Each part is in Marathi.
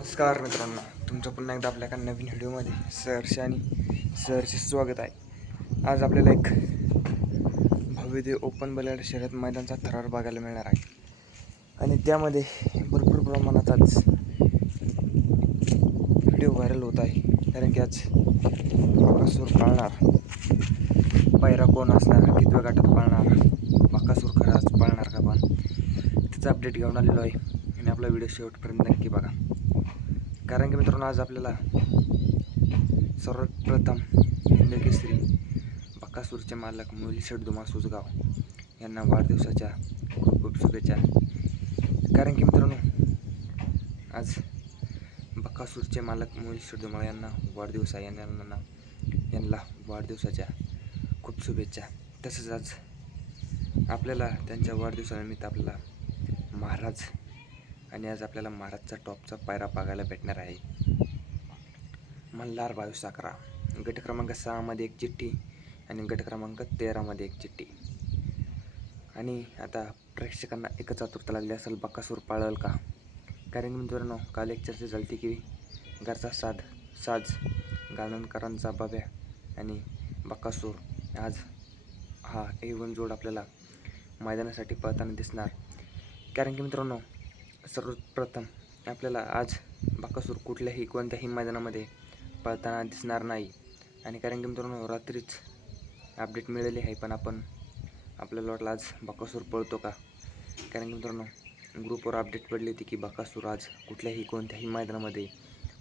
नमस्कार मित्रांनो, तुमचं पुन्हा एकदा आपल्या एका नवीन व्हिडिओमध्ये सहर्ष स्वागत आहे. आज आपल्याला एक भव्य ओपन बलेड शर्यत मैदानाचा थरार बघायला मिळणार आहे आणि त्यामध्ये भरपूर प्रमाणात आज व्हिडिओ व्हायरल होत आहे. कारण की आज बकासूर पाळणार, पायरा कोण असणार, कितव्या गटात पाळणार, बकासूर खरंच पाळणार का पण त्याचा अपडेट घेऊन आलेलो आहे आणि आपला व्हिडिओ शेवटपर्यंत नक्की बघा. कारण की मित्रांनो, आज आपल्याला सर्वप्रथम हिंदकेसरी बकासूरचे मालक मोहिल शेठ धुमाळ सुजगाव यांना वाढदिवसाच्या खूप खूप शुभेच्छा. कारण की मित्रांनो, आज बकासूरचे मालक मोहिल शेठ धुमाळ यांना वाढदिवस आहे. यांना वाढदिवसाच्या खूप शुभेच्छा. तसंच आज आपल्याला त्यांच्या वाढदिवसानिमित्त आपल्याला महाराज आणि आज आपल्याला महाराजचा टॉपचा पायरा बघायला भेटणार आहे. मल्हार 2211 गट क्रमांक 6 मध्ये एक चिठ्ठी आणि गट क्रमांक 13 मध्ये एक चिठ्ठी. आणि आता प्रेक्षकांना एकच आतुरता लागली असेल, बकासूर पाळल का? कारण मित्रांनो, काल एक चर्चा झाली की घरचा साज गाणनकरांचा बाब्या आणि बकासूर आज हा A1 जोड आपल्याला मैदानासाठी पळताना दिसणार. कारण की मित्रांनो, सर्वप्रथम आपल्याला आज बकासूर कोणत्याही मैदानामध्ये पळताना दिसणार नाही. आणि कारण की मित्रांनो, रात्रीच अपडेट मिळाली आहे, पण आपल्याला वाटलं आज बकासूर पळतो का? कारण की मित्रांनो, ग्रुपवर अपडेट पडली होती की बकासूर आज कोणत्याही मैदानामध्ये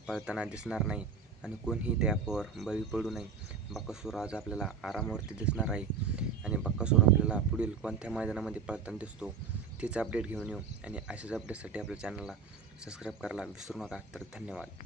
पळताना दिसणार नाही आणि कोणीही त्या ॲपवर बळी पडू नये. बकासूर आज आपल्याला आरामावरती दिसणार आहे आणि बकासूर आपल्याला पुढील कोणत्या मैदानामध्ये पळताना दिसतो तीच अपडेट घेऊन येऊ. आणि अशाच अपडेटसाठी आपल्या चॅनलला सबस्क्राईब करायला विसरू नका. तर धन्यवाद.